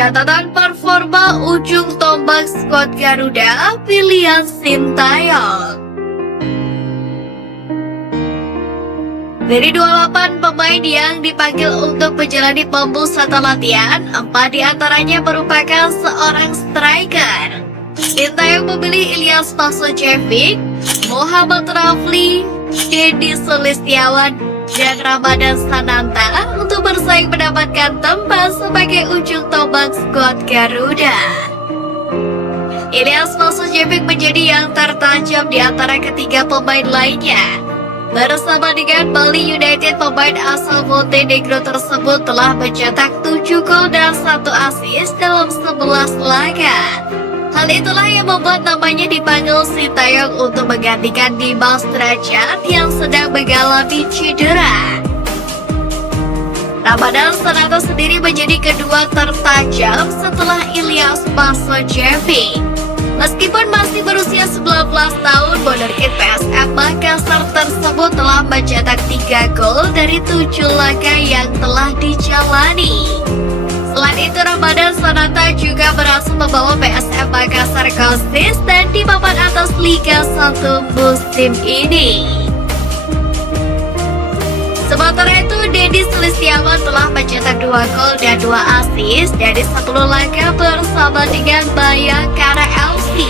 Catatan performa ujung tombak skuad Garuda pilihan Sintayong. Dari 28 pemain yang dipanggil untuk menjalani pemusatan latihan, 4 diantaranya merupakan seorang striker. Sintayong memilih Ilyas Mahsojevic, Muhammad Rafli, Deddy Sulistiawan, dan Ramadan Sananta untuk bersaing mendapatkan tempat sebagai ujung tombak skuad Garuda. Ilyas Mahsojevic menjadi yang tertajam di antara ketiga pemain lainnya. Bersama dengan Bali United, pemain asal Montenegro tersebut telah mencetak 7 gol dan 1 assist dalam 11 laga. Hal itulah yang membuat namanya dipanggil Sintayong untuk menggantikan Dimas Derajat yang sedang mengalami cedera. Ramadan Sananta sendiri menjadi kedua tertajam setelah Ilyas Mahsojevic. Meskipun masih berusia 19 tahun, wonderkid PSM Makassar tersebut telah mencetak 3 gol dari 7 laga yang telah dijalani. Selain itu, Ramadan Sananta juga berhasil membawa PSM Makassar konsisten di papan atas Liga 1 musim ini. Sementara itu, Deddy Sulistiawan telah mencetak 2 gol dan 2 assist dari 10 laga bersama dengan Bayangkara FC.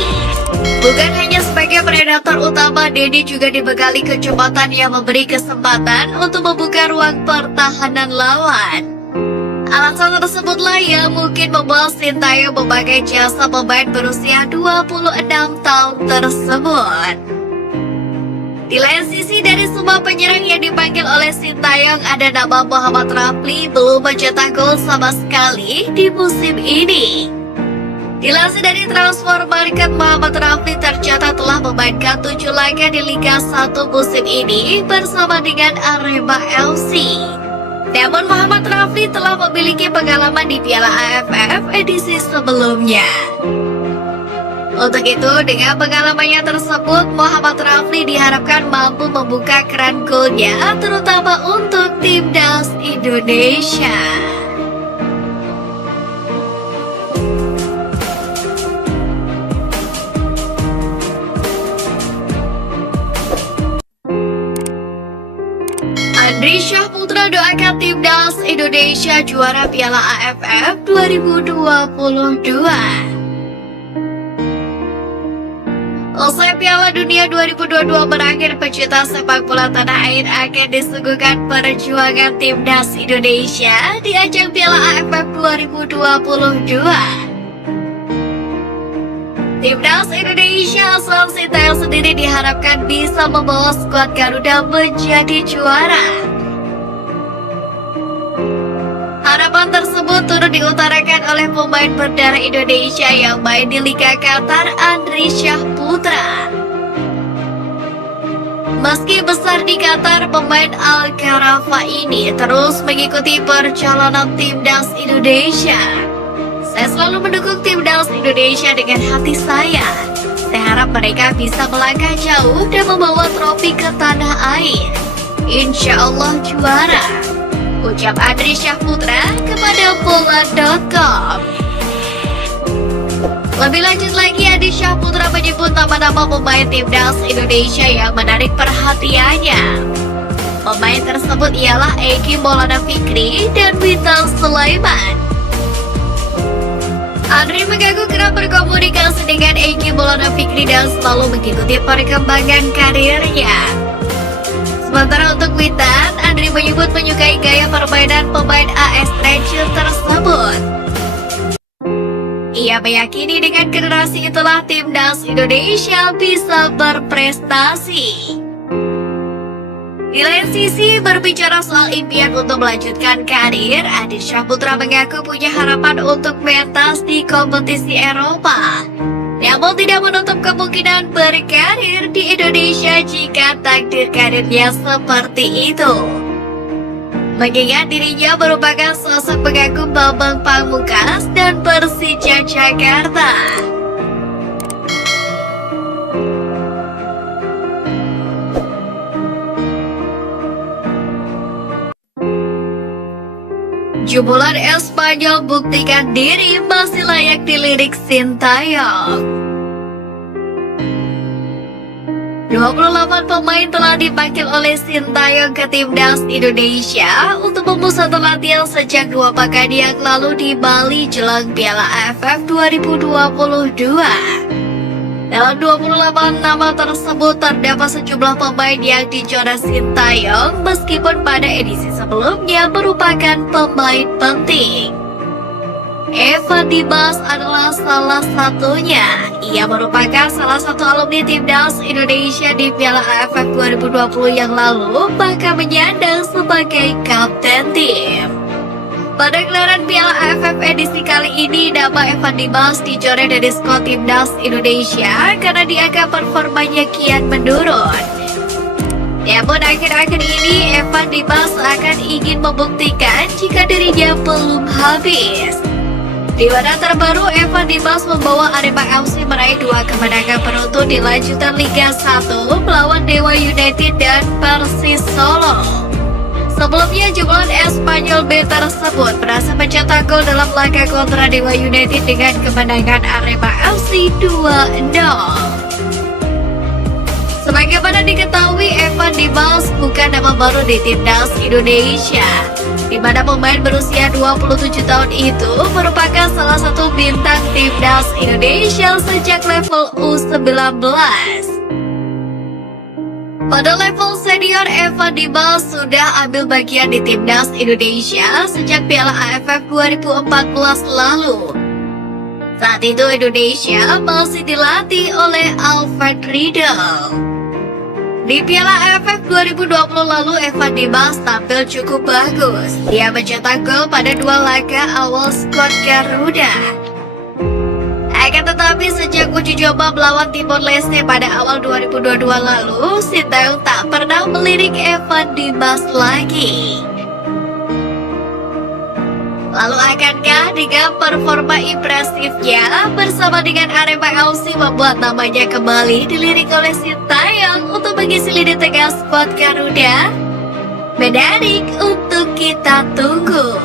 Bukan hanya sebagai predator utama, Deddy juga dibekali kecepatan yang memberi kesempatan untuk membuka ruang pertahanan lawan. Alasan tersebutlah yang mungkin membuat Sintayong memakai jasa pemain berusia 26 tahun tersebut. Di lain sisi, dari semua penyerang yang dipanggil oleh Sintayong, ada nama Muhammad Rafli belum mencetak gol sama sekali di musim ini. Dilansir dari Transfer Market, Muhammad Rafli tercatat telah memainkan 7 laga di Liga 1 musim ini bersama dengan Arema FC. Namun Muhammad Rafli telah memiliki pengalaman di Piala AFF edisi sebelumnya. Untuk itu, dengan pengalamannya tersebut, Muhammad Rafli diharapkan mampu membuka keran golnya, terutama untuk timnas Indonesia. Andri Syahputra doakan timnas Indonesia juara Piala AFF 2022. Usai Piala Dunia 2022 berakhir, pecinta sepak bola tanah air akan disuguhkan perjuangan timnas Indonesia di ajang Piala AFF 2022. Timnas Indonesia asal Sintayong sendiri diharapkan bisa membawa skuad Garuda menjadi juara. Harapan tersebut turut diutarakan oleh pemain berdarah Indonesia yang main di Liga Qatar, Andri Syahputra. Meski besar di Qatar, pemain Al-Gharafa ini terus mengikuti perjalanan timnas Indonesia. Saya selalu mendukung timnas Indonesia dengan hati saya. Saya harap mereka bisa melangkah jauh dan membawa trofi ke tanah air. Insya Allah juara, ucap Andri Syahputra kepada bola.com. Lebih lanjut lagi, Andri Syahputra menyebut nama-nama pemain timnas Indonesia yang menarik perhatiannya. Pemain tersebut ialah Egy Maulana Fikri dan Witan Sulaiman. Andri mengaku kerap berkomunikasi dengan Egy Maulana Fikri dan selalu mengikuti perkembangan karirnya. Sementara untuk Witan, Andri menyebut menyukai gaya permainan pemain AS Rangers tersebut. Ia meyakini dengan generasi itulah timnas Indonesia bisa berprestasi. Di lain sisi, berbicara soal impian untuk melanjutkan karir, Andri Syahputra mengaku punya harapan untuk mentas di kompetisi Eropa. Namun tidak menutup kemungkinan berkarir di Indonesia jika takdir karirnya seperti itu. Mengingat dirinya merupakan sosok pengagum Bambang Pamungkas dan Persija Jakarta. Jebolan Espanyol buktikan diri masih layak dilirik Sintayong. 28 pemain telah dipanggil oleh Sintayong ke Timnas Indonesia untuk memusat latihan sejak 2 pekan yang lalu di Bali jelang Piala AFF 2022. Dalam 28 nama tersebut terdapat sejumlah pemain yang dicoret Sintayong meskipun pada edisi sebelumnya merupakan pemain penting. Evan Dimas adalah salah satunya. Ia merupakan salah satu alumni Timnas Indonesia di Piala AFF 2020 yang lalu, bahkan menyandang sebagai kapten tim. Pada gelaran Piala AFF edisi kali ini, nama Evan Dimas dicoret dari skuad Timnas Indonesia karena dianggap performanya kian menurun. Namun akhir-akhir ini Evan Dimas akan ingin membuktikan jika dirinya belum habis. Di babak terbaru, Evan Dimas membawa Arema FC meraih 2 kemenangan beruntun di lanjutan Liga 1 melawan Dewa United dan Persis Solo. Sebelumnya, jebolan Espanyol B tersebut berhasil mencetak gol dalam laga kontra Dewa United dengan kemenangan Arema FC 2-0. Sebagaimana diketahui, Evan Dimas bukan nama baru di Timnas Indonesia, di mana pemain berusia 27 tahun itu merupakan salah satu bintang Timnas Indonesia sejak level U19. Pada level senior, Evan Dimas sudah ambil bagian di Timnas Indonesia sejak Piala AFF 2014 lalu. Saat itu Indonesia masih dilatih oleh Alfred Riedel. Di Piala AFF 2020 lalu, Evan Dimas tampil cukup bagus. Dia mencetak gol pada 2 laga awal skuad Garuda. Akan tetapi sejak uji coba melawan Timor Leste pada awal 2022 lalu, Sintayong tak pernah melirik Evan Dimas lagi. Lalu akankah dengan performa impresifnya bersama dengan Arema FC membuat namanya kembali dilirik oleh Sintayong untuk mengisi lini tengah skuad Garuda? Menarik untuk kita tunggu.